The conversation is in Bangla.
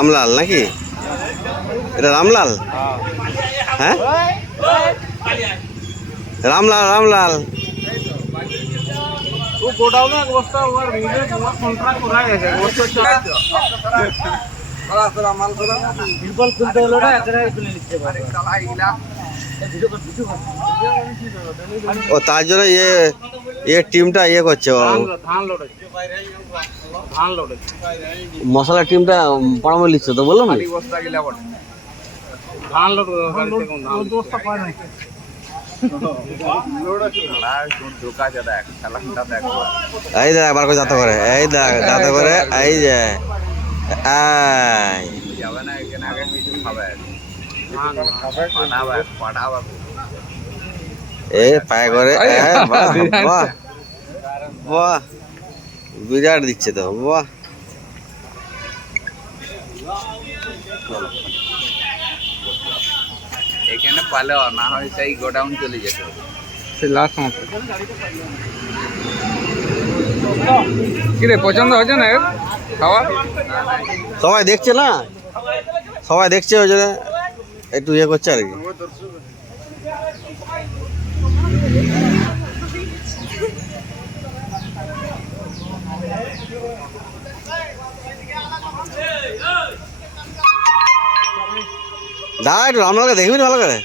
রামলাল নাকি? এটা রামলাল? হ্যাঁ, রামলাল রামলাল। ও তার জন্য ইয়ে টিমটা ইয়ে করছে, মশলা টিমটা পরামর্শ লিখছে তো, বললাম এই দেখ বার করে যাতে করে, এই দেখ যাতে করে, এই যে এ পায়ে করে, বাহ বাহ বাহ, বিরাট দিচ্ছে তো, বাহ। এখানে পালে না হয় সেই গোডাউন চলে যেত। কিরে পছন্দ হয়েছে না খাওয়া? সবাই দেখছে না, সবাই দেখছে, ওই জন্য একটু ইয়ে করছে আর কি। দাঁড়া একটু রামলালকে দেখবি না ভালো করে।